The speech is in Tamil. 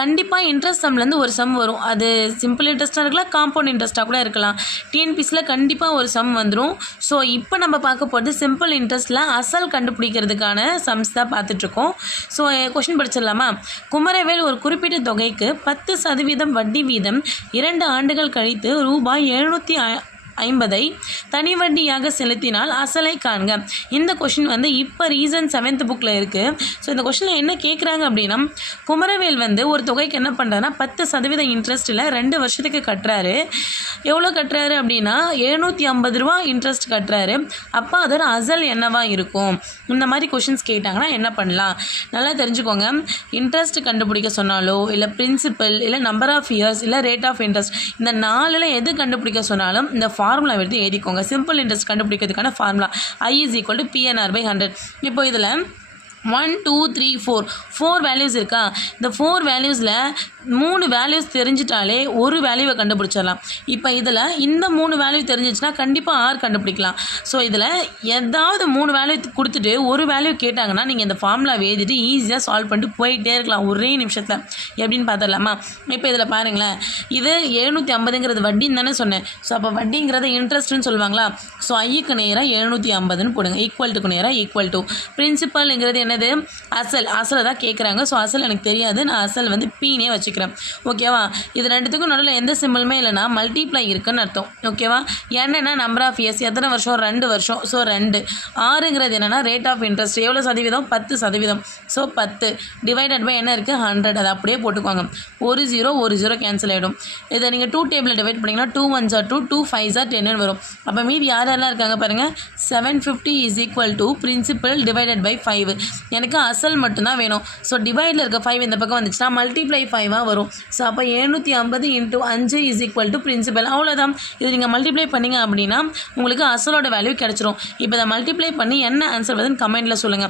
கண்டிப்பாக இன்ட்ரெஸ்ட் சம்லேருந்து ஒரு சம் வரும். அது சிம்பிள் இன்ட்ரெஸ்ட்டாக இருக்கலாம், காம்பவுண்ட் இன்ட்ரெஸ்ட்டாக கூட இருக்கலாம். டிஎன்பிசியில் கண்டிப்பாக ஒரு சம் வந்துடும். ஸோ இப்போ நம்ம பார்க்க போகிறது சிம்பிள் இன்ட்ரெஸ்ட்டில் அசல் கண்டுபிடிக்கிறதுக்கான சம்ஸ் தான் பார்த்துட்ருக்கோம். So question படிச்சிடலாமா? குமரவேல் ஒரு குறிப்பிட்ட தொகைக்கு 10% வட்டி வீதம் 2 ஆண்டுகள் கழித்து ரூபாய் 750 தனி வட்டியாக செலுத்தினால் அசலை காண்க. இந்த கொஷின் வந்து இப்போ ரீசன் 7th புக்கில் இருக்குது. ஸோ இந்த கொஷினில் என்ன கேட்குறாங்க அப்படின்னா, குமரவேல் வந்து ஒரு தொகைக்கு என்ன பண்ணுறாருன்னா 10% இன்ட்ரெஸ்ட்டில் 2 வருஷத்துக்கு கட்டுறாரு. எவ்வளோ கட்டுறாரு அப்படின்னா 750 ரூபா இன்ட்ரெஸ்ட் கட்டுறாரு. அப்போ அதோட அசல் என்னவா இருக்கும்? இந்த மாதிரி கொஷின்ஸ் கேட்டாங்கன்னா என்ன பண்ணலாம்? நல்லா தெரிஞ்சுக்கோங்க. இன்ட்ரெஸ்ட் கண்டுபிடிக்க சொன்னாலோ இல்லை பிரின்சிபல் இல்லை நம்பர் ஆஃப் இயர்ஸ் இல்லை ரேட் ஆஃப் இன்ட்ரெஸ்ட், இந்த 4ல் எது கண்டுபிடிக்க சொன்னாலும் இந்த ஃபார்முலா எடுத்து எழுதிக்கோங்க. சிம்பிள் இன்ட்ரெஸ்ட் கண்டுபிடிக்கிறதுக்கான ஃபார்முலா I = PNR/100. இப்போ இதில் 1 2 3 4 வேல்யூஸ் இருக்கா? இந்த 4 வேல்யூஸில் 3 வேல்யூஸ் தெரிஞ்சிட்டாலே ஒரு வேல்யூவை கண்டுபிடிச்சிடலாம். இப்போ இதில் இந்த 3 வேல்யூ தெரிஞ்சிச்சுன்னா கண்டிப்பாக R கண்டுபிடிக்கலாம். ஸோ இதில் ஏதாவது 3 வேல்யூ கொடுத்துட்டு ஒரு வேல்யூ கேட்டாங்கன்னா நீங்கள் இந்த ஃபார்முலா எழுதிட்டு ஈஸியாக சால்வ் பண்ணிட்டு போயிட்டே இருக்கலாம் ஒரே நிமிஷத்தில். எப்படின்னு பார்த்துடலாமா? இப்போ இதில் பாருங்களேன், இது 750ங்கிறது வட்டின்னு தானே சொன்னேன். ஸோ அப்போ வட்டிங்கிறது இன்ட்ரெஸ்ட்னு சொல்லுவாங்களா? ஸோ ஐக்கு நேராக 750ன்னு போடுங்க. ஈக்குவல்ட்டுக்கு நேராக ஈக்குவல் டு பிரின்சிபல்ங்கிறது என்னது? அசலை தான் கேட்குறாங்க. ஸோ அசல் எனக்கு தெரியாது, நான் அசல் வந்து பீனே வச்சுக்கிறேன். ஓகேவா? இது ரெண்டுத்துக்கும் நடுவில் எந்த சிம்பிளுமே இல்லைனா மல்டிப்ளை இருக்குன்னு அர்த்தம். ஓகேவா? என்னென்னா நம்பர் ஆஃப் இயர்ஸ் எத்தனை வருஷம்? 2 வருஷம். ஸோ 2. ஆறுங்கிறது என்னென்னா ரேட் ஆஃப் இன்ட்ரெஸ்ட் எவ்வளோ சதவீதம்? 10%. ஸோ 10 டிவைடட் பை என்ன இருக்குது? 100. அதை அப்படியே போட்டுக்குவாங்க. ஒரு 0 கேன்சல் ஆகிடும். இதை நீங்கள் 2 டேபிளில் டிவைட் பண்ணிங்கன்னா 2 1s are 2, 2 5s are 10 வரும். அப்போ மீதி யாரெல்லாம் இருக்காங்க பாருங்கள். 750 = பிரின்சிபல் டிவைடட் பை 5. எனக்கு அசல் மட்டும்தான் வேணும். ஸோ டிவைடில் இருக்க 5 இந்த பக்கம் வந்துச்சுன்னா மல்டிப்ளை 5 வரும். ஸோ அப்போ 750 × 5 = பிரின்சிபல். அவ்வளோதான். இது நீங்கள் மல்டிப்ளை பண்ணிங்க அப்படின்னா உங்களுக்கு அசலோட வேல்யூ கிடச்சிரும். இப்போ இதை மல்டிப்ளை பண்ணி என்ன ஆன்சர் வருதுன்னு கமெண்ட்டில் சொல்லுங்கள்.